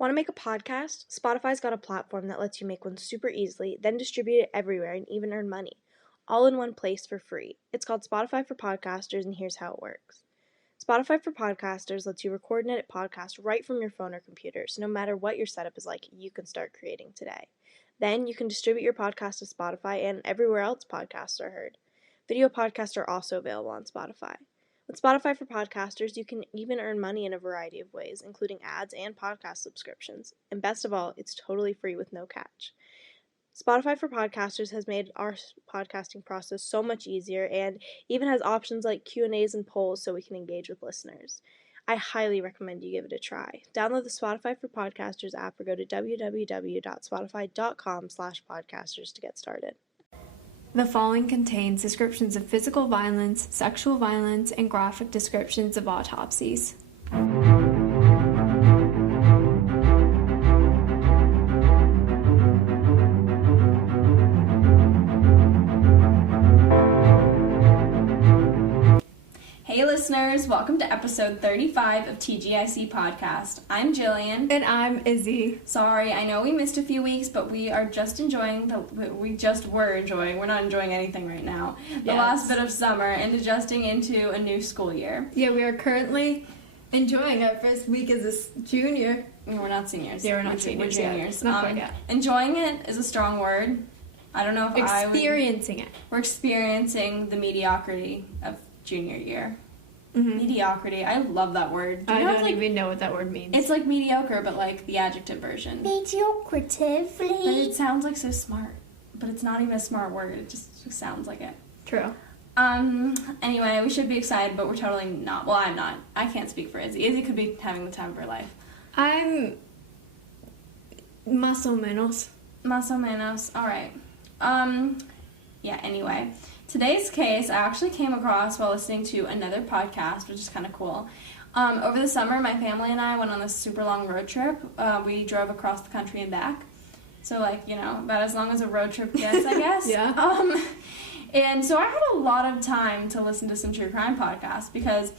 Want to make a podcast? Spotify's got a platform that lets you make one super easily, then distribute it everywhere and even earn money, all in one place for free. It's called Spotify for Podcasters, and here's how it works. Spotify for Podcasters lets you record and edit podcasts right from your phone or computer, so no matter what your setup is like, you can start creating today. Then you can distribute your podcast to Spotify and everywhere else podcasts are heard. Video podcasts are also available on Spotify. With Spotify for Podcasters, you can even earn money in a variety of ways, including ads and podcast subscriptions. And best of all, it's totally free with no catch. Spotify for Podcasters has made our podcasting process so much easier and even has options like Q&As and polls so we can engage with listeners. I highly recommend you give it a try. Download the Spotify for Podcasters app or go to www.spotify.com/podcasters to get started. The following contains descriptions of physical violence, sexual violence, and graphic descriptions of autopsies. Hey listeners, welcome to episode 35 of TGIC Podcast. I'm Jillian. And I'm Izzy. Sorry, I know we missed a few weeks, but we are just enjoying, we're not enjoying anything right now, the last bit of summer and adjusting into a new school year. Yeah, we are currently enjoying our first week as a junior. We're not seniors. Yeah, we're not seniors. We're juniors. Not quite yet. Enjoying it is a strong word. I don't know if We're experiencing the mediocrity of junior year. Mm-hmm. Mediocrity. I love that word. I don't even know what that word means. It's like mediocre, but like the adjective version. Mediocritively. But it sounds like so smart. But it's not even a smart word. It just sounds like it. True. Anyway, we should be excited, but we're totally not. Well, I'm not. I can't speak for Izzy. Izzy could be having the time of her life. I'm más o menos. Más o menos. All right. Yeah, anyway. Today's case I actually came across while listening to another podcast, which is kind of cool. Over the summer, my family and I went on this super long road trip. We drove across the country and back. So, about as long as a road trip gets, I guess. Yeah. And so I had a lot of time to listen to some true crime podcasts because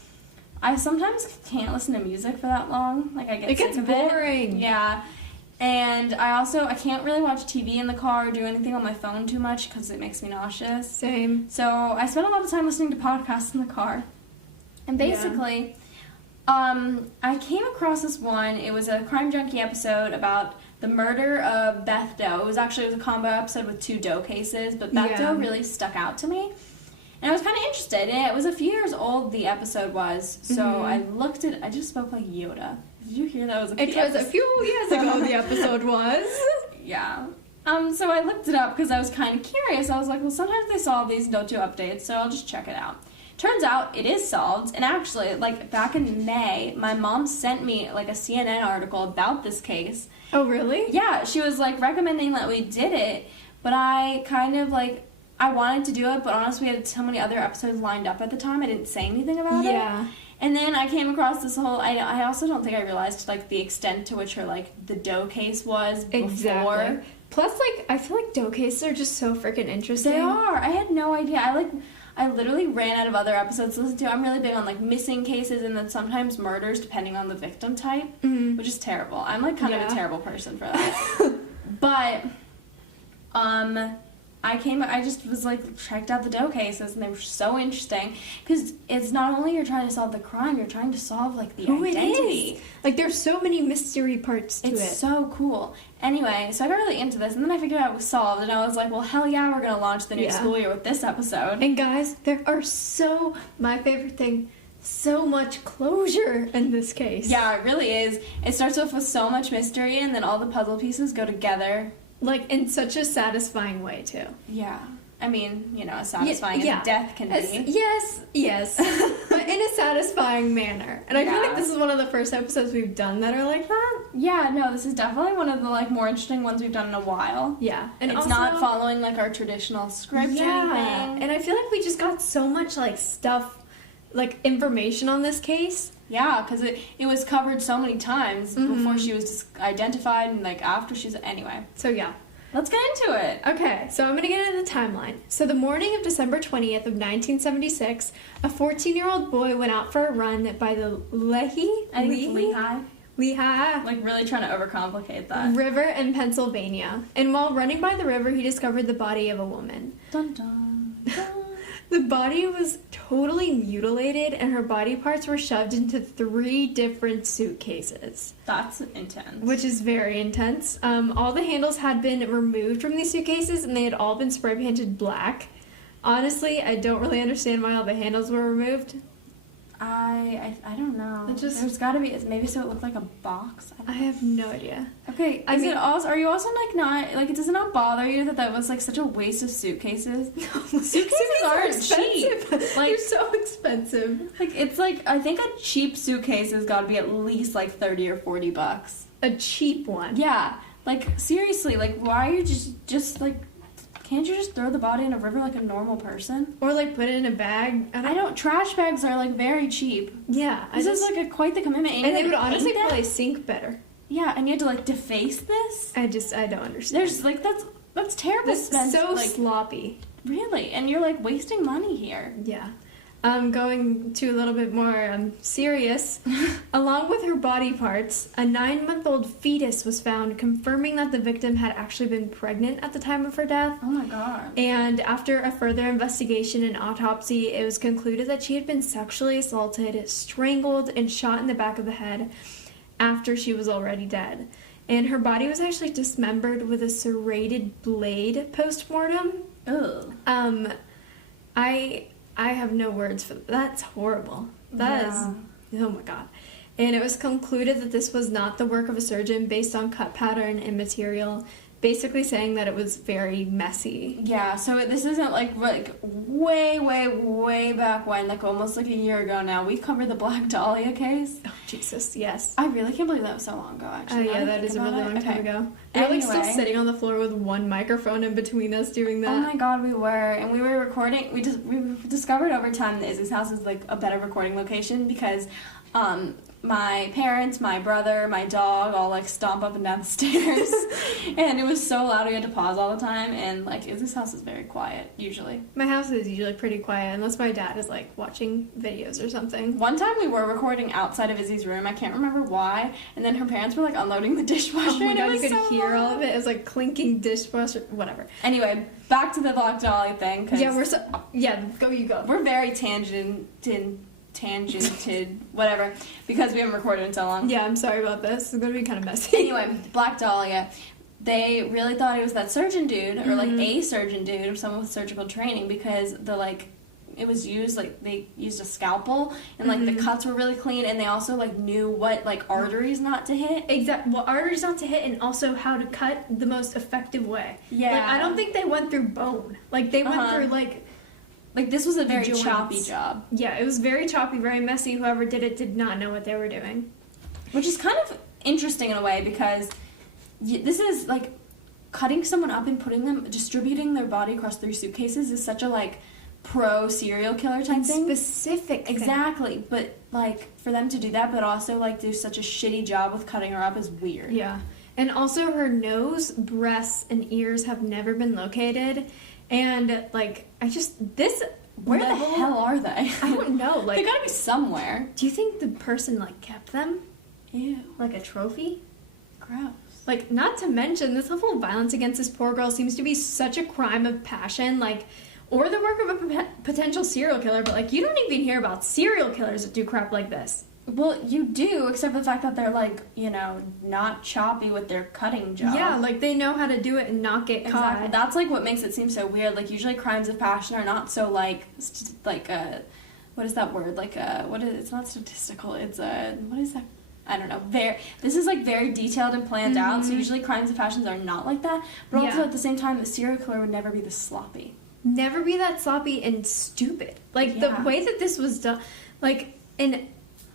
I sometimes can't listen to music for that long. Like, I get sick of it. It gets boring. Yeah. And I can't really watch TV in the car or do anything on my phone too much because it makes me nauseous. Same. So I spent a lot of time listening to podcasts in the car. And basically, I came across this one. It was a Crime Junkie episode about the murder of Beth Doe. It was a combo episode with two Doe cases, but Beth Doe really stuck out to me. And I was kind of interested in it. It was a few years old, the episode was. So I looked at I just spoke like Yoda. Did you hear that? It was a few years ago the episode was. Yeah. So I looked it up because I was kind of curious. I was like, well, sometimes they solve these and don't do updates, so I'll just check it out. Turns out it is solved, and actually, back in May, my mom sent me, a CNN article about this case. Oh, really? Yeah, she was, recommending that we did it, but I kind of, I wanted to do it, but honestly, we had so many other episodes lined up at the time, I didn't say anything about it. Yeah. And then I came across this whole, I also don't think I realized, the extent to which her, the Doe case was before. Exactly. Plus, I feel like Doe cases are just so freaking interesting. They are. I had no idea. I literally ran out of other episodes to listen to. I'm really big on, missing cases and then sometimes murders, depending on the victim type, which is terrible. I'm, kind of a terrible person for that. But, I just was, checked out the Doe cases, and they were so interesting, because it's not only you're trying to solve the crime, you're trying to solve, the Who identity. It is. There's so many mystery parts to it. It's so cool. Anyway, so I got really into this, and then I figured out it was solved, and I was like, well, hell yeah, we're going to launch the new school year with this episode. And guys, there are my favorite thing, so much closure in this case. Yeah, it really is. It starts off with so much mystery, and then all the puzzle pieces go together. In such a satisfying way, too. Yeah. I mean, as satisfying as death can be. Yes. But in a satisfying manner. And I feel like this is one of the first episodes we've done that are like that. Yeah, no, this is definitely one of the, more interesting ones we've done in a while. Yeah. And it's also not following, our traditional script or anything. And I feel like we just got so much, stuff, information on this case. Yeah, because it was covered so many times before she was identified and, after she's... Anyway. So, yeah. Let's get into it. Okay, so I'm going to get into the timeline. So the morning of December 20th of 1976, a 14-year-old boy went out for a run by the Lehigh. Lehigh. Like, really trying to overcomplicate that. River in Pennsylvania. And while running by the river, he discovered the body of a woman. Dun dun dun. The body was totally mutilated, and her body parts were shoved into 3 different suitcases. That's intense. Which is very intense. All the handles had been removed from these suitcases, and they had all been spray painted black. Honestly, I don't really understand why all the handles were removed. I don't know. There's got to be, maybe so it looked like a box. I have no idea. Okay, are you also like not, like, does it not bother you that that was like such a waste of suitcases? Suitcases aren't cheap. Like, they're so expensive. Like, it's like, I think a cheap suitcase has got to be at least like $30 or $40. A cheap one. Yeah. Like, seriously, like, why are you just like, can't you just throw the body in a river like a normal person? Or, like, put it in a bag? I don't, trash bags are, like, very cheap. Yeah. This is, like, quite the commitment. And they would honestly probably sink better. Yeah, and you had to, like, deface this? I don't understand. There's, like, that's terrible. This is so like, sloppy. Really? And you're, like, wasting money here. Yeah. Going to a little bit more serious. Along with her body parts, a 9-month-old fetus was found, confirming that the victim had actually been pregnant at the time of her death. Oh my god. And after a further investigation and autopsy, it was concluded that she had been sexually assaulted, strangled, and shot in the back of the head after she was already dead. And her body was actually dismembered with a serrated blade post-mortem. Ugh. I have no words for that. That's horrible. That is, oh my god. And it was concluded that this was not the work of a surgeon based on cut pattern and material, basically saying that it was very messy. Yeah, so this isn't like way back when, like almost like a year ago now, we covered the Black Dahlia case. Oh, Jesus, yes. I really can't believe that was so long ago, actually. Yeah, that is a really long time ago. Anyway. We're like still sitting on the floor with one microphone in between us doing that. Oh my god, we were. And we were recording, we discovered over time that Izzy's house is like a better recording location because, my parents, my brother, my dog all like stomp up and down the stairs. And it was so loud we had to pause all the time. And like Izzy's house is very quiet, usually. My house is usually pretty quiet unless my dad is like watching videos or something. One time we were recording outside of Izzy's room. I can't remember why. And then her parents were like unloading the dishwasher. Oh my god, you could so hear loud. all of it. It was like clinking dishwasher, whatever. Anyway, back to the Black Dahlia thing. Go. We're very tangented, whatever, because we haven't recorded in so long. Yeah, I'm sorry about this. It's gonna be kind of messy. Anyway, Black Dahlia, they really thought it was that surgeon dude, or like a surgeon dude, or someone with surgical training, because it was used, like, they used a scalpel, and like the cuts were really clean, and they also like knew what like arteries not to hit. Exactly. Well, arteries not to hit, and also how to cut the most effective way. Yeah. Like, I don't think they went through bone. Like, they went through like this was a very joints. choppy job. Yeah, it was very choppy, very messy. Whoever did it did not know what they were doing. Which is kind of interesting in a way, because this is like cutting someone up and distributing their body across 3 suitcases is such a like pro serial killer type thing. Specific thing. Exactly, but like for them to do that, but also like do such a shitty job with cutting her up is weird. Yeah, and also her nose, breasts, and ears have never been located. And, like, Where the hell are they? I don't know. Like, they gotta be somewhere. Do you think the person, like, kept them? Ew. Like a trophy? Gross. Like, not to mention, this level of violence against this poor girl seems to be such a crime of passion, like, or the work of a potential serial killer, but, like, you don't even hear about serial killers that do crap like this. Well, you do, except for the fact that they're, like, you know, not choppy with their cutting job. Yeah, like, they know how to do it and not get caught. Exactly. That's, like, what makes it seem so weird. Like, usually crimes of passion are not so, like, what is that word? Like, it's not statistical. It's, what is that? I don't know. This is, like, very detailed and planned out, so usually crimes of passions are not like that. But also, at the same time, the serial killer would never be this sloppy. Never be that sloppy and stupid. Like, the way that this was done, like,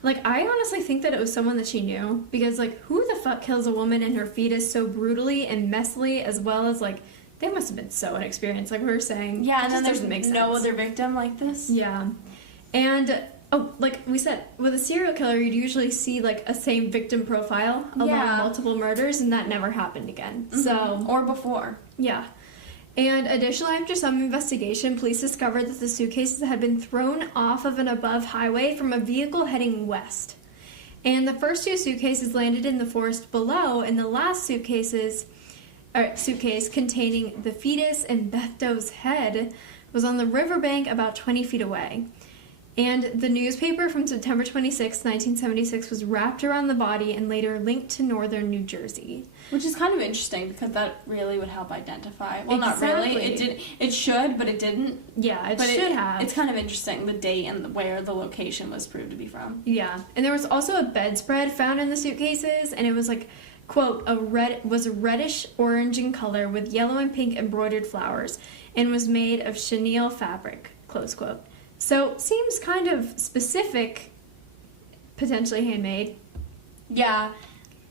I honestly think that it was someone that she knew, because, like, who the fuck kills a woman and her fetus so brutally and messily, as well as, like, they must have been so inexperienced, like we were saying. Yeah, and then there's no no other victim like this. Yeah. And, like we said, with a serial killer, you'd usually see, like, a same victim profile along multiple murders, and that never happened again. So. Or before. Yeah. And additionally, after some investigation, police discovered that the suitcases had been thrown off of an above highway from a vehicle heading west. And the first 2 suitcases landed in the forest below, and the last suitcase containing the fetus and Beth Doe's head was on the riverbank about 20 feet away. And the newspaper from September 26, 1976 was wrapped around the body and later linked to northern New Jersey. Which is kind of interesting because that really would help identify. Well, Exactly. not really. It should, but it didn't. Yeah, it but should have. It's kind of interesting, the date and where the location was proved to be from. Yeah. And there was also a bedspread found in the suitcases, and it was like, quote, was reddish orange in color with yellow and pink embroidered flowers and was made of chenille fabric, close quote. So, seems kind of specific, potentially handmade. Yeah,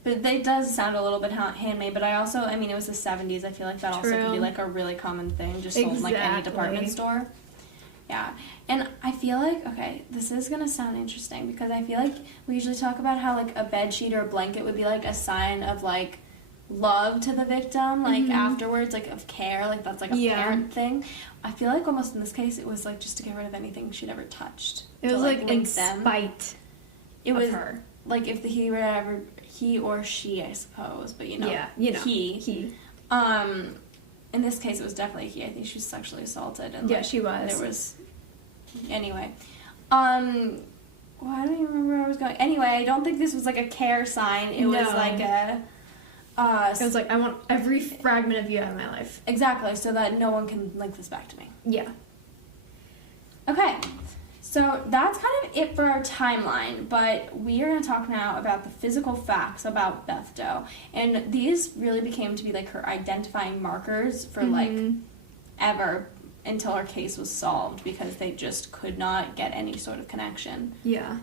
but it does sound a little bit handmade, but I also, I mean, it was the 70s, I feel like that also could be like a really common thing, just sold in like any department store. Yeah, and I feel like, okay, this is going to sound interesting, because I feel like we usually talk about how like a bed sheet or a blanket would be like a sign of like love to the victim, like afterwards, like of care, like that's like a parent thing. I feel like almost in this case it was like just to get rid of anything she'd ever touched. It was like in spite of her. Like if he or she, I suppose, but he. In this case it was definitely he. I think she was sexually assaulted, and yeah, she was. There was anyway. Well, I don't even remember where I was going. Anyway, I don't think this was like a care sign. It was like a it was like, I want every fragment of you out of my life. Exactly, so that no one can link this back to me. Yeah. Okay, so that's kind of it for our timeline, but we are going to talk now about the physical facts about Beth Doe. And these really became to be like her identifying markers for like ever until her case was solved, because they just could not get any sort of connection. Yeah.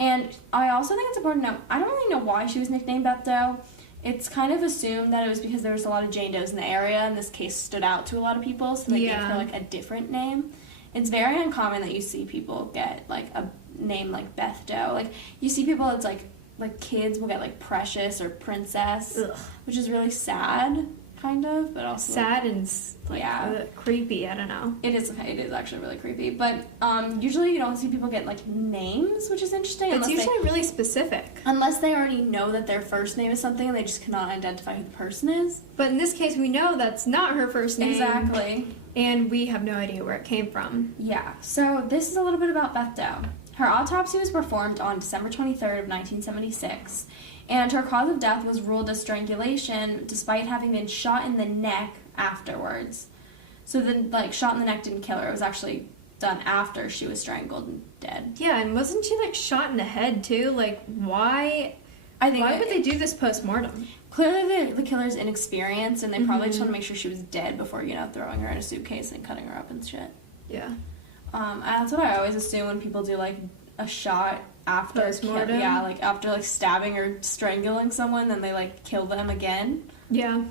And I also think it's important to know, I don't really know why she was nicknamed Beth Doe. It's kind of assumed that it was because there was a lot of Jane Does in the area, and this case stood out to a lot of people, so they gave her, like, a different name. It's very uncommon that you see people get, like, a name like Beth Doe. Like, you see people, it's like kids will get, like, Precious or Princess, which is really sad, kind of, but also... Sad and, like, creepy, I don't know. It is actually really creepy, but usually you don't see people get, like, names, which is interesting. It's usually really specific. Unless they already know that their first name is something and they just cannot identify who the person is. But in this case, we know that's not her first name. Exactly. And we have no idea where it came from. Yeah, so this is a little bit about Beth Doe. Her autopsy was performed on December 23rd of 1976, and her cause of death was ruled as strangulation despite having been shot in the neck afterwards. So the shot in the neck didn't kill her. It was actually done after she was strangled and dead. Yeah, and wasn't she like shot in the head too? Like, why would they do this post-mortem? Clearly the killer's inexperienced, and they probably just want to make sure she was dead before, throwing her in a suitcase and cutting her up and shit. Yeah. That's what I always assume when people do like a shot after post-mortem. Yeah, like after like stabbing or strangling someone, then they like kill them again. Yeah.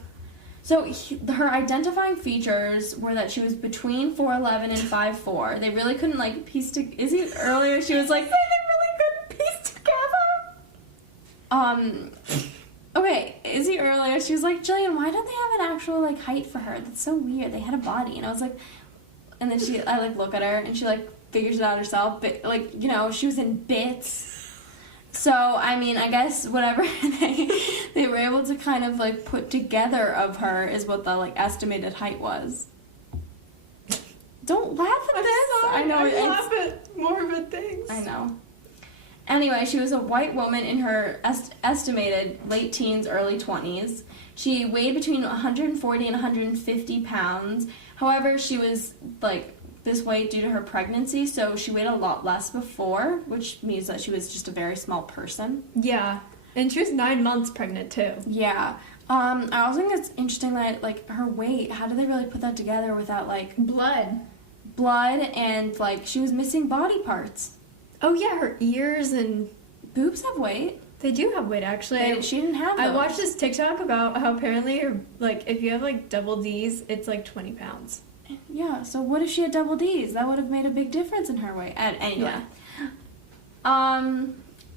So her identifying features were that she was between 4'11" and 5'4". They really couldn't like piece together. Izzy earlier she was like, they really couldn't piece together. Okay, Izzy earlier she was like, Jillian, why don't they have an actual like height for her? That's so weird. They had a body, and I was like, and then I like look at her and she like figures it out herself, but like she was in bits. So, I mean, I guess whatever they were able to kind of, like, put together of her is what the, like, estimated height was. Don't laugh at this. Sorry, I know. I laugh at morbid things. I know. Anyway, she was a white woman in her estimated late teens, early 20s. She weighed between 140 and 150 pounds. However, she was, like... this weight due to her pregnancy, so she weighed a lot less before, which means that she was just a very small person. Yeah, and she was 9 months pregnant too. Yeah. I also think it's interesting that like her weight. How did they really put that together without like blood, and like she was missing body parts? Oh yeah, her ears and boobs have weight. They do have weight, actually. She didn't have those. I watched this TikTok about how apparently, like, if you have like double D's, it's like 20 pounds. Yeah, so what if she had double D's? That would have made a big difference in her weight. Anyway. Yeah.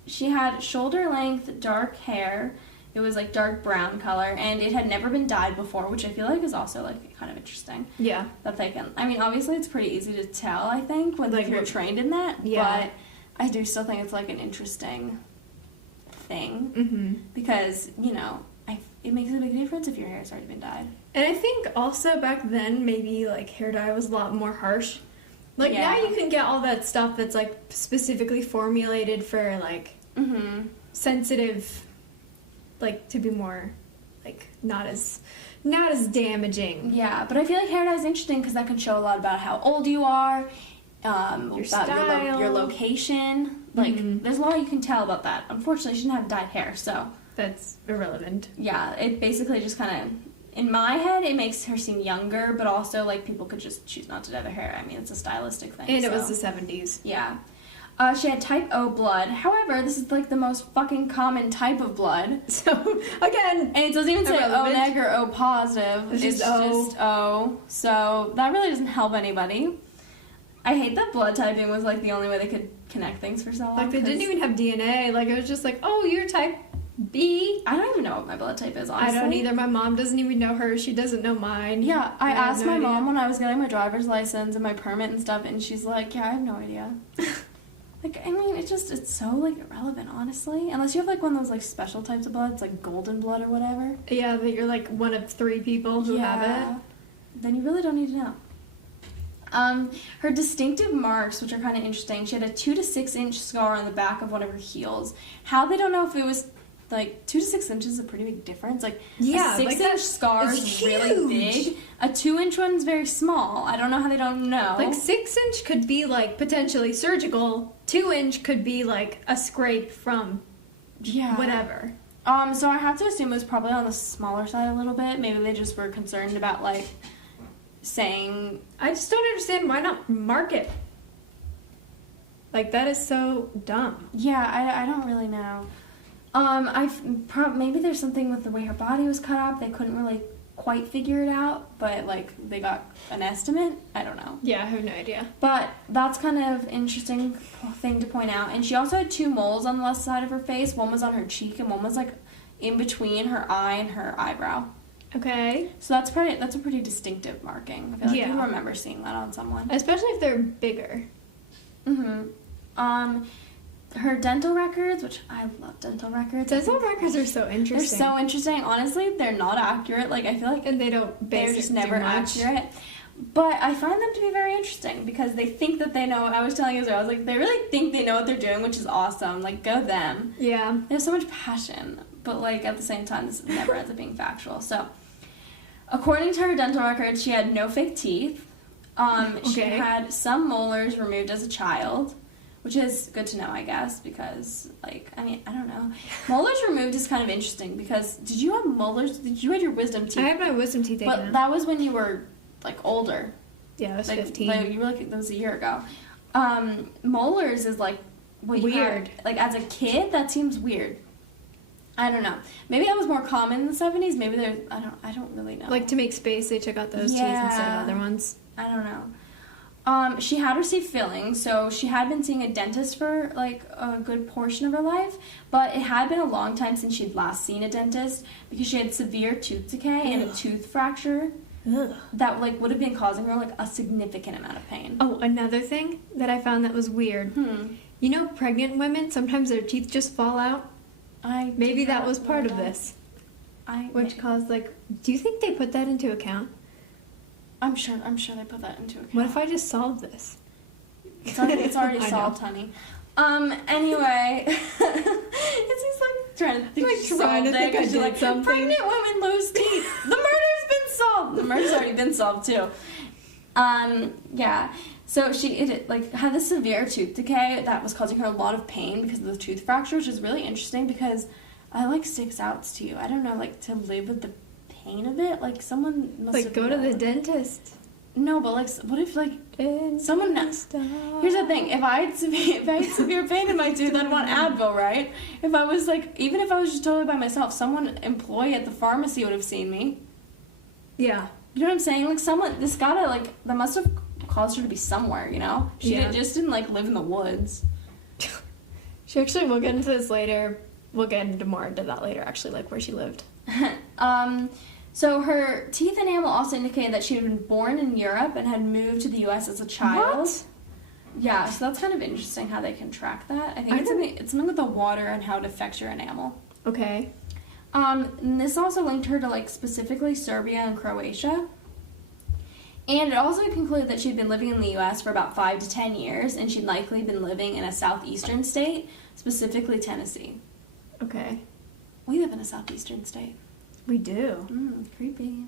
She had shoulder-length dark hair. It was, like, dark brown color, and it had never been dyed before, which I feel like is also, like, kind of interesting. Yeah. That they can... I mean, obviously, it's pretty easy to tell, I think, when like, you're trained in that. Yeah. But I do still think it's, like, an interesting thing because, you know, it makes a big difference if your hair's already been dyed. And I think also back then, maybe, like, hair dye was a lot more harsh. Like, now you can get all that stuff that's, like, specifically formulated for, like, sensitive, like, to be more, like, not as damaging. Yeah, but I feel like hair dye is interesting because that can show a lot about how old you are, your style, your location. Like, there's a lot you can tell about that. Unfortunately, she didn't have dyed hair, so... That's irrelevant. Yeah, it basically just kind of... In my head, it makes her seem younger, but also, like, people could just choose not to dye their hair. I mean, it's a stylistic thing. And it was the 70s. Yeah. She had type O blood. However, this is, like, the most fucking common type of blood. So, again... And it doesn't even say O neg or O positive. It's just O. So, that really doesn't help anybody. I hate that blood typing was, like, the only way they could connect things for so long. Like, they didn't even have DNA. Like, it was just like, oh, you're type B. I don't even know what my blood type is, honestly. I don't either. My mom doesn't even know hers. She doesn't know mine. Yeah, I asked my mom when I was getting my driver's license and my permit and stuff, and she's like, yeah, I have no idea. Like, I mean, it's so, like, irrelevant, honestly. Unless you have, like, one of those, like, special types of blood. It's, like, golden blood or whatever. Yeah, that you're, like, one of 3 people who have it. Then you really don't need to know. Her distinctive marks, which are kind of interesting, she had a 2 to 6 inch scar on the back of one of her heels. How they don't know if it was, like, 2 to 6 inches is a pretty big difference. Like, yeah, a 6-inch scar is really big. A 2-inch one's very small. I don't know how they don't know. Like, 6-inch could be, like, potentially surgical. 2-inch could be, like, a scrape from whatever. So I have to assume it was probably on the smaller side a little bit. Maybe they just were concerned about, like, saying... I just don't understand why not mark it. Like, that is so dumb. Yeah, I don't really know. Maybe there's something with the way her body was cut up. They couldn't really quite figure it out, but, like, they got an estimate. I don't know. Yeah, I have no idea. But that's kind of interesting thing to point out. And she also had 2 moles on the left side of her face. One was on her cheek, and one was, like, in between her eye and her eyebrow. Okay. So that's a pretty distinctive marking. I feel like you remember seeing that on someone. Especially if they're bigger. Her dental records, which I love dental records. Dental records are so interesting. They're so interesting. Honestly, they're not accurate. Like, I feel like... And they're just never accurate. But I find them to be very interesting because they think that they know... I was telling Israel, I was like, they really think they know what they're doing, which is awesome. Like, go them. Yeah. They have so much passion. But, like, at the same time, this never ends up being factual. So, according to her dental records, she had no fake teeth. She had some molars removed as a child, which is good to know, I guess, because, like, I mean, I don't know. Molars removed is kind of interesting because did you have molars? Did you have your wisdom teeth? I had my wisdom teeth taken out. But that was when you were, like, older. Yeah, I was 15. Like, you were, like, that was a year ago. Molars is, like, what you had. Like, as a kid, that seems weird. I don't know. Maybe that was more common in the 70s. Maybe there's... I don't really know. Like, to make space, they took out those teeth instead of other ones. I don't know. She had received fillings, so she had been seeing a dentist for, like, a good portion of her life, but it had been a long time since she'd last seen a dentist because she had severe tooth decay and a tooth fracture that, like, would have been causing her, like, a significant amount of pain. Oh, another thing that I found that was weird. You know, pregnant women, sometimes their teeth just fall out. Maybe that was part of this. Which caused, like... Do you think they put that into account? I'm sure they put that into account. What if I just solved this? It's already solved, honey. Anyway, it's just like trying to think I did something. Pregnant women lose teeth. The murder's been solved. The murder's already been solved too. Yeah. So she had this severe tooth decay that was causing her a lot of pain because of the tooth fracture, which is really interesting because it sticks out to you. I don't know, like, to live with the pain of it. Like, someone must have... Like, go to the dentist. No, but, like, what if, like, someone... Here's the thing. If I had severe pain in my tooth, I'd want Advil, right? If I was, like... Even if I was just totally by myself, someone employee at the pharmacy would have seen me. Yeah. You know what I'm saying? Like, that must have caused her to be somewhere, you know? She just didn't, like, live in the woods. We'll get into this later. We'll get into more into that later, actually, like, where she lived. So her teeth enamel also indicated that she had been born in Europe and had moved to the U.S. as a child. What? Yeah, so that's kind of interesting how they can track that. I think it's something with the water and how it affects your enamel. Okay. And this also linked her to, like, specifically Serbia and Croatia. And it also concluded that she'd been living in the U.S. for about 5 to 10 years, and she'd likely been living in a southeastern state, specifically Tennessee. Okay. We live in a southeastern state. We do. Creepy.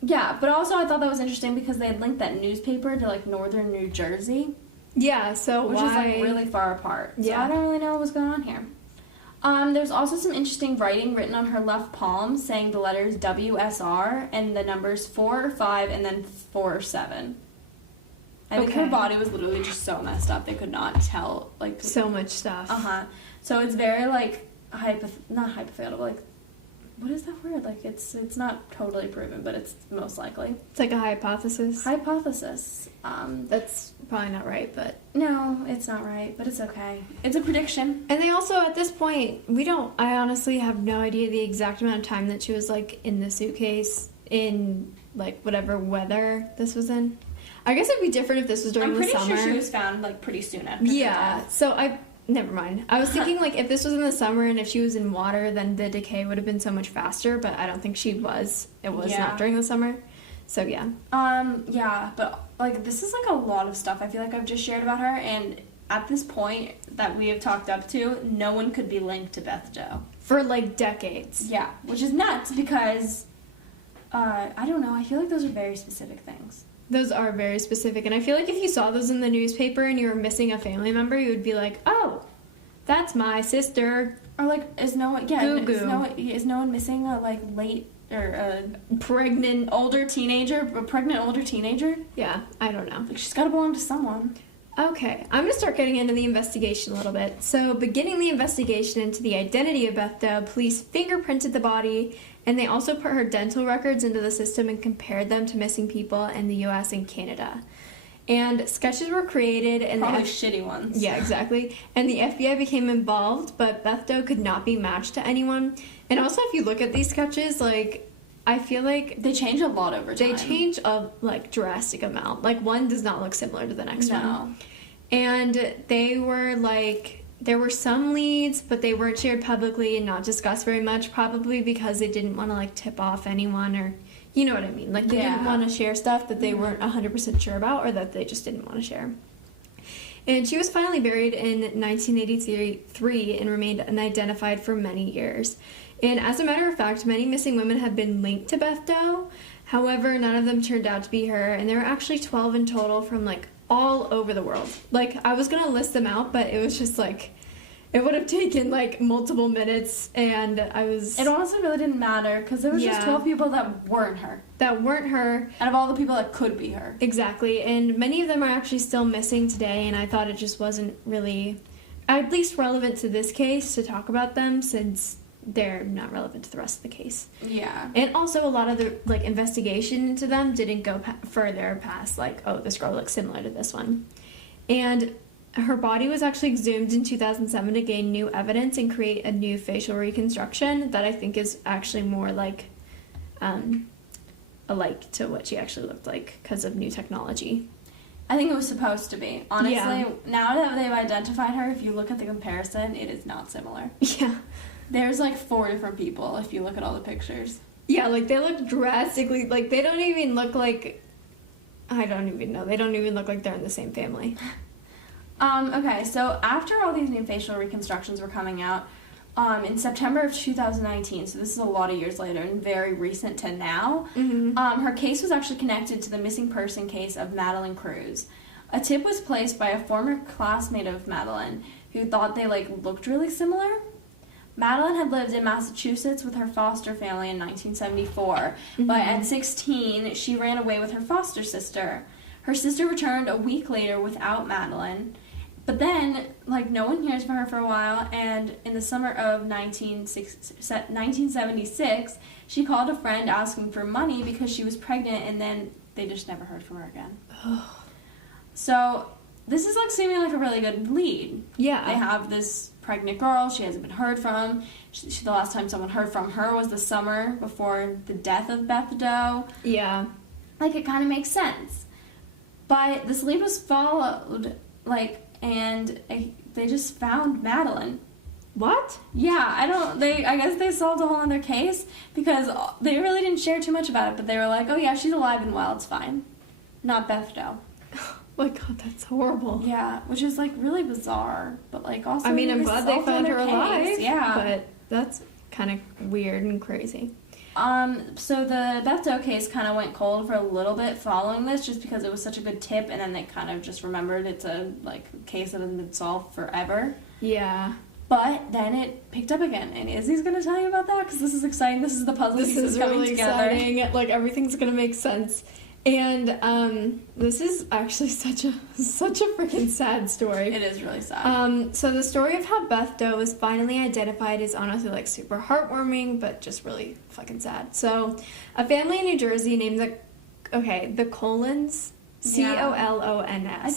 Yeah, but also I thought that was interesting because they had linked that newspaper to, like, northern New Jersey. Yeah, so which is, like, really far apart. So Yeah. I don't really know what was going on here. There's also some interesting writing written on her left palm saying the letters WSR and the numbers 4 or 5 and then 4 or 7. I think her body was literally just so messed up they could not tell, like... So much stuff. So it's very, like, not hypothetical, like... What is that word? Like, it's not totally proven, but it's most likely. It's like a hypothesis. Hypothesis. That's probably not right, but... No, it's not right, but it's okay. It's a prediction. And they also, at this point, I honestly have no idea the exact amount of time that she was, like, in the suitcase in, like, whatever weather this was in. I guess it'd be different if this was during the summer. I'm pretty sure she was found, like, pretty soon after her death. So never mind. I was thinking, like, if this was in the summer and if she was in water, then the decay would have been so much faster, but I don't think she was. It was not during the summer. So, yeah. Yeah, but, like, this is, like, a lot of stuff I feel like I've just shared about her, and at this point that we have talked up to, no one could be linked to Beth Doe. For, like, decades. Yeah, which is nuts because, I don't know, I feel like those are very specific things. Those are very specific, and I feel like if you saw those in the newspaper and you were missing a family member, you would be like, oh, that's my sister. Or, like, is no one missing a, like, late or a pregnant older teenager? Yeah, I don't know. Like, she's got to belong to someone. Okay, I'm going to start getting into the investigation a little bit. So, beginning the investigation into the identity of Beth Doe, police fingerprinted the body, and they also put her dental records into the system and compared them to missing people in the U.S. and Canada. And sketches were created, and probably shitty ones. Yeah, exactly. And the FBI became involved, but Beth Doe could not be matched to anyone. And also, if you look at these sketches, like, I feel like they change a lot over time. They change a, like, drastic amount. Like, one does not look similar to the next one. And they were, like, there were some leads, but they weren't shared publicly and not discussed very much, probably because they didn't want to, like, tip off anyone or, you know what I mean? Like, they didn't want to share stuff that they weren't 100% sure about or that they just didn't want to share. And she was finally buried in 1983 and remained unidentified for many years. And as a matter of fact, many missing women have been linked to Beth Doe. However, none of them turned out to be her, and there were actually 12 in total from, like, all over the world. Like, I was going to list them out, but it was just, like, it would have taken, like, multiple minutes, and It honestly really didn't matter, because there was just 12 people that weren't her. Out of all the people that could be her. Exactly, and many of them are actually still missing today, and I thought it just wasn't really, at least relevant to this case, to talk about them, since they're not relevant to the rest of the case. Yeah. And also a lot of the, like, investigation into them didn't go further past, like, oh, this girl looks similar to this one. And her body was actually exhumed in 2007 to gain new evidence and create a new facial reconstruction that I think is actually more, like, alike to what she actually looked like because of new technology. I think it was supposed to be. Honestly, now that they've identified her, if you look at the comparison, it is not similar. Yeah. There's, like, 4 different people if you look at all the pictures. Yeah, like, they look drastically, like, they don't even look like, I don't even know, they don't even look like they're in the same family. Okay, so after all these new facial reconstructions were coming out, in September of 2019, so this is a lot of years later and very recent to now, her case was actually connected to the missing person case of Madeline Cruz. A tip was placed by a former classmate of Madeline who thought they, like, looked really similar. Madeline had lived in Massachusetts with her foster family in 1974, but at 16, she ran away with her foster sister. Her sister returned a week later without Madeline, but then, like, no one hears from her for a while, and in the summer of 1976, she called a friend asking for money because she was pregnant, and then they just never heard from her again. So, this is, like, seeming like a really good lead. Yeah. They have this pregnant girl she hasn't been heard from. The last time someone heard from her was the summer before the death of Beth Doe. Yeah. Like, it kind of makes sense. But this lead was followed, and they just found Madeline. What? Yeah, I guess they solved a whole other case because they really didn't share too much about it, but they were like, oh yeah, she's alive and well, it's fine. Not Beth Doe. Oh my god, that's horrible. Yeah, which is really bizarre, but also. I mean, I'm glad they found her alive. Yeah. But that's kind of weird and crazy. So the Beth Doe case kind of went cold for a little bit following this, just because it was such a good tip, and then they kind of just remembered it's a case that has been solved forever. Yeah. But then it picked up again, and Izzy's going to tell you about that, because this is exciting. This is the puzzle pieces coming together. This is really exciting. Everything's going to make sense. And this is actually such a freaking sad story. It is really sad. So the story of how Beth Doe was finally identified is honestly super heartwarming, but just really fucking sad. So a family in New Jersey named the Collins, Collons. I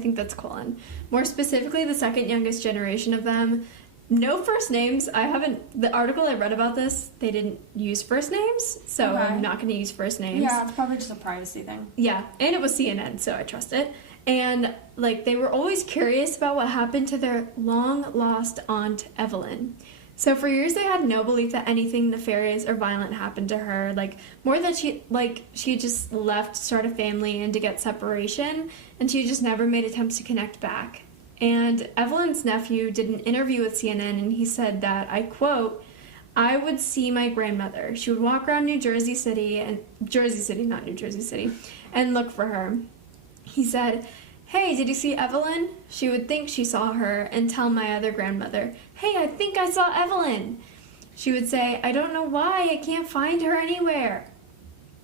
think that's Colin. More specifically, the second youngest generation of them. No first names. The article I read about this, they didn't use first names, so okay. I'm not going to use first names. Yeah, it's probably just a privacy thing. Yeah, and it was CNN, so I trust it. And, they were always curious about what happened to their long-lost aunt, Evelyn. So for years, they had no belief that anything nefarious or violent happened to her. More that she just left to start a family and to get separation, and she just never made attempts to connect back. And Evelyn's nephew did an interview with CNN, and he said that, I quote, "I would see my grandmother. She would walk around Jersey City, not New Jersey City, and look for her." He said, "Hey, did you see Evelyn?" She would think she saw her and tell my other grandmother, "Hey, I think I saw Evelyn." She would say, "I don't know why, I can't find her anywhere."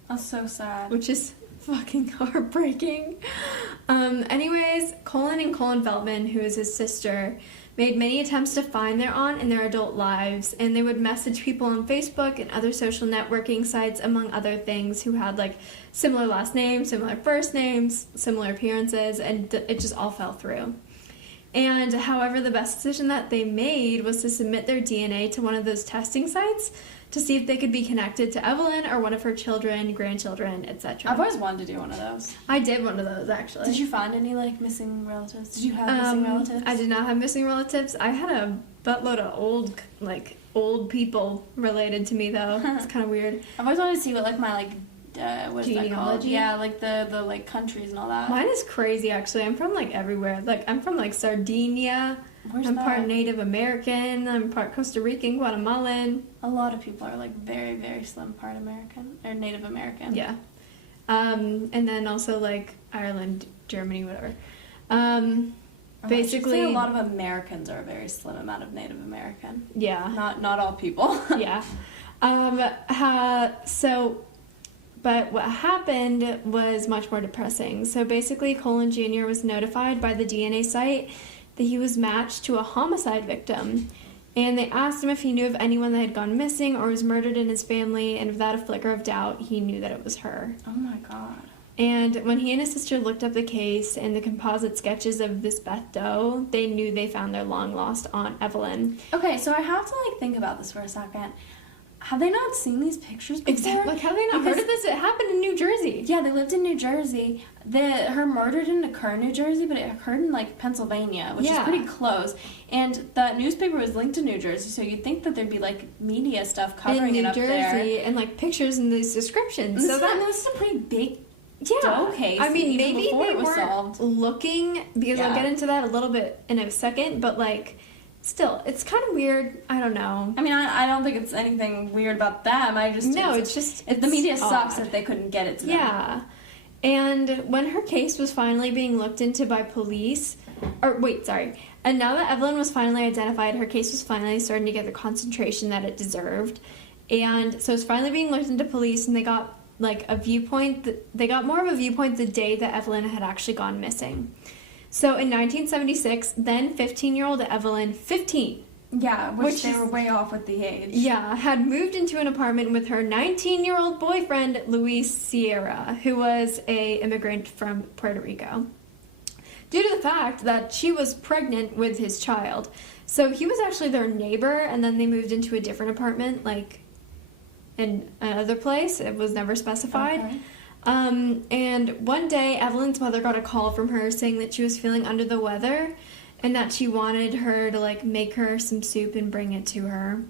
That's so sad. Which is fucking heartbreaking. Anyways, Colin and Colin Feldman, who is his sister, made many attempts to find their aunt in their adult lives, and they would message people on Facebook and other social networking sites, among other things, who had similar last names, similar first names, similar appearances, and it just all fell through. And however, the best decision that they made was to submit their DNA to one of those testing sites to see if they could be connected to Evelyn or one of her children, grandchildren, etc. I've always wanted to do one of those. I did one of those, actually. Did you find any missing relatives? Did you have missing relatives? I did not have missing relatives. I had a buttload of old people related to me, though. It's kind of weird. I've always wanted to see what my what's genealogy? That called? Yeah, the countries and all that. Mine is crazy, actually. I'm from everywhere. I'm from Sardinia. I'm part Native American. I'm part Costa Rican, Guatemalan. A lot of people are very, very slim part American or Native American. Yeah. And then also Ireland, Germany, whatever. Basically, a lot of Americans are a very slim amount of Native American. Yeah. Not all people. Yeah. But what happened was much more depressing. So basically, Colin Jr. was notified by the DNA site that he was matched to a homicide victim. And they asked him if he knew of anyone that had gone missing or was murdered in his family, and without a flicker of doubt, he knew that it was her. Oh my god. And when he and his sister looked up the case and the composite sketches of this Beth Doe, they knew they found their long-lost aunt, Evelyn. Okay, so I have to think about this for a second. Have they not seen these pictures before? Exactly. Have they not heard of this? It happened in New Jersey. Yeah, they lived in New Jersey. Her murder didn't occur in New Jersey, but it occurred in Pennsylvania, which is pretty close. And the newspaper was linked to New Jersey, so you'd think that there'd be media stuff covering it up there. In New Jersey, and pictures in these descriptions. So this is a pretty big Doe case. I mean, maybe they weren't solved. Looking, because I'll get into that a little bit in a second, but still, it's kind of weird. I don't know. I mean, I don't think it's anything weird about them. The media sucks that they couldn't get it to them. Yeah. And when her case was finally being looked into by police, and now that Evelyn was finally identified, her case was finally starting to get the concentration that it deserved. And so it's finally being looked into police, and they got a viewpoint. They got more of a viewpoint the day that Evelyn had actually gone missing. So in 1976, then 15-year-old Evelyn, 15. Yeah, which they were way off with the age. Yeah, had moved into an apartment with her 19-year-old boyfriend, Luis Sierra, who was an immigrant from Puerto Rico, due to the fact that she was pregnant with his child. So he was actually their neighbor, and then they moved into a different apartment, in another place. It was never specified. And one day, Evelyn's mother got a call from her saying that she was feeling under the weather and that she wanted her to, like, make her some soup and bring it to her.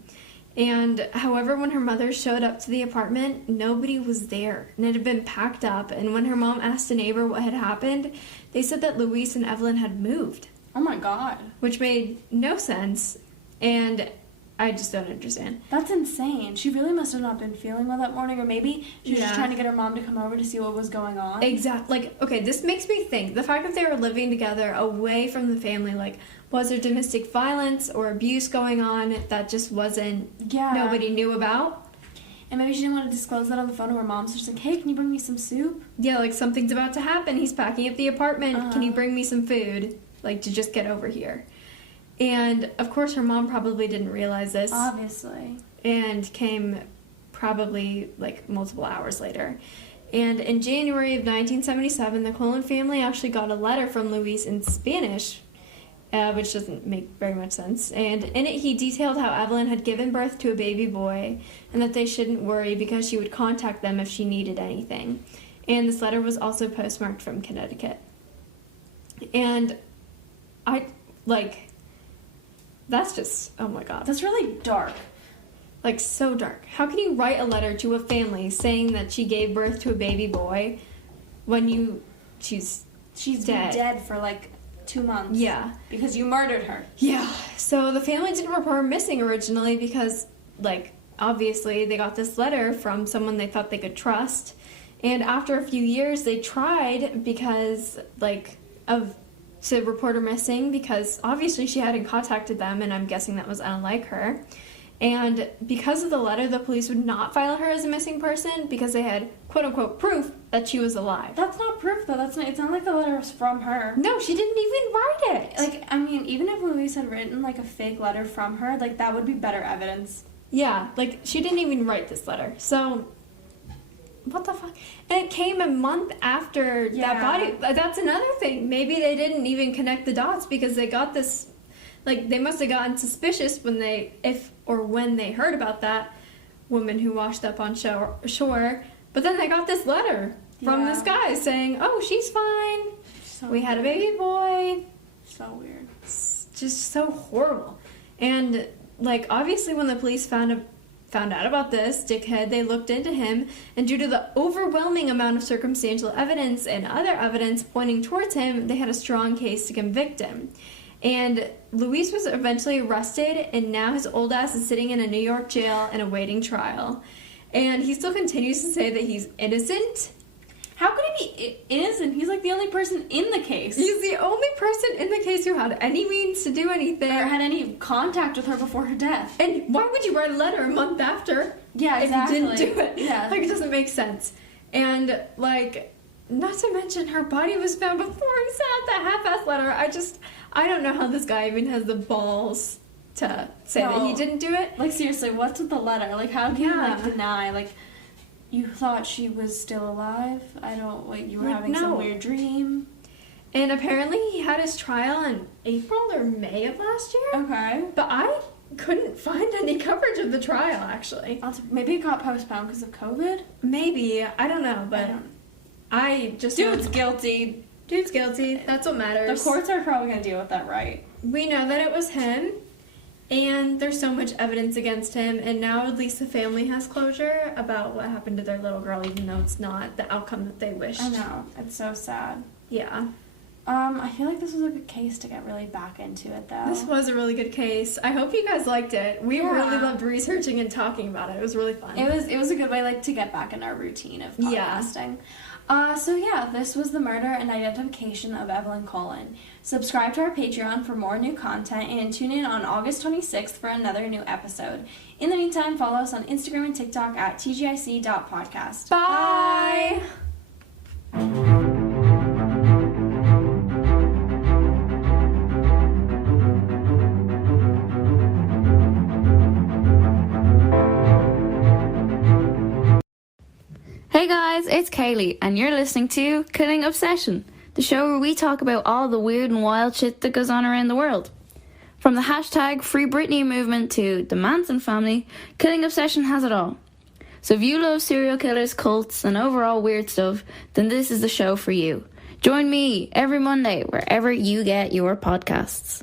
And however, when her mother showed up to the apartment, nobody was there, and it had been packed up. And when her mom asked a neighbor what had happened, they said that Louise and Evelyn had moved. Oh my god. Which made no sense, and I just don't understand. That's insane. She really must have not been feeling well that morning, or maybe she was just trying to get her mom to come over to see what was going on. Exactly. Like, okay, this makes me think, the fact that they were living together away from the family, like, was there domestic violence or abuse going on that just wasn't, nobody knew about? And maybe she didn't want to disclose that on the phone to her mom, so she's like, hey, can you bring me some soup? Yeah, like, something's about to happen. He's packing up the apartment. Can you bring me some food? Like, to just get over here. And, of course, her mom probably didn't realize this. Obviously. And came probably, like, multiple hours later. And in January of 1977, the Cullen family actually got a letter from Luis in Spanish, which doesn't make very much sense. And in it, he detailed how Evelyn had given birth to a baby boy and that they shouldn't worry because she would contact them if she needed anything. And this letter was also postmarked from Connecticut. And that's just, oh my god. That's really dark. Like, so dark. How can you write a letter to a family saying that she gave birth to a baby boy when she's dead for, like, 2 months. Yeah. Because you murdered her. Yeah. So the family didn't report her missing originally because, like, obviously they got this letter from someone they thought they could trust. And after a few years, they tried because, like, to report her missing because obviously she hadn't contacted them, and I'm guessing that was unlike her. And because of the letter, the police would not file her as a missing person because they had quote-unquote proof that she was alive. That's not proof, though. It's not like the letter was from her. No, she didn't even write it. Like, I mean, even if Louise had written, like, a fake letter from her, like, that would be better evidence. Yeah, like, she didn't even write this letter. So, what the fuck? And it came a month after that body. That's another thing. Maybe they didn't even connect the dots because they got this, like, they must have gotten suspicious when they heard about that woman who washed up on shore. But then they got this letter from this guy saying, oh, she's fine. We had a baby boy. So weird. It's just so horrible. And, like, obviously when the police found out about this dickhead, they looked into him, and due to the overwhelming amount of circumstantial evidence and other evidence pointing towards him, they had a strong case to convict him. And Luis was eventually arrested, and now his old ass is sitting in a New York jail and awaiting trial. And he still continues to say that he's innocent. How could he be innocent? He's, like, the only person in the case. He's the only person in the case who had any means to do anything. Or had any contact with her before her death. And why would you write a letter a month after? Yeah, exactly. If you didn't do it. Yeah. Like, it doesn't make sense. And, like, not to mention her body was found before he sent out that half-assed letter. I don't know how this guy even has the balls to say that he didn't do it. Like, seriously, what's with the letter? Like, how can you, like, deny, like, you thought she was still alive? You were having some weird dream. And apparently he had his trial in April or May of last year. Okay. But I couldn't find any coverage of the trial, actually. Maybe it got postponed because of COVID? Maybe. I don't know, but Dude's guilty. Dude's guilty. That's what matters. The courts are probably going to deal with that, right? We know that it was him, and there's so much evidence against him, and now at least the family has closure about what happened to their little girl, even though it's not the outcome that they wished. I know. It's so sad. Yeah. I feel like this was a good case to get really back into it, though. This was a really good case. I hope you guys liked it. We really loved researching and talking about it. It was really fun. It was a good way, like, to get back in our routine of podcasting. This was the murder and identification of Evelyn Cullen. Subscribe to our Patreon for more new content and tune in on August 26th for another new episode. In the meantime, follow us on Instagram and TikTok at tgic.podcast. Bye! Hey guys, it's Kaylee, and you're listening to Killing Obsession, the show where we talk about all the weird and wild shit that goes on around the world. From the hashtag Free Britney movement to the Manson family, Killing Obsession has it all. So if you love serial killers, cults, and overall weird stuff, then this is the show for you. Join me every Monday wherever you get your podcasts.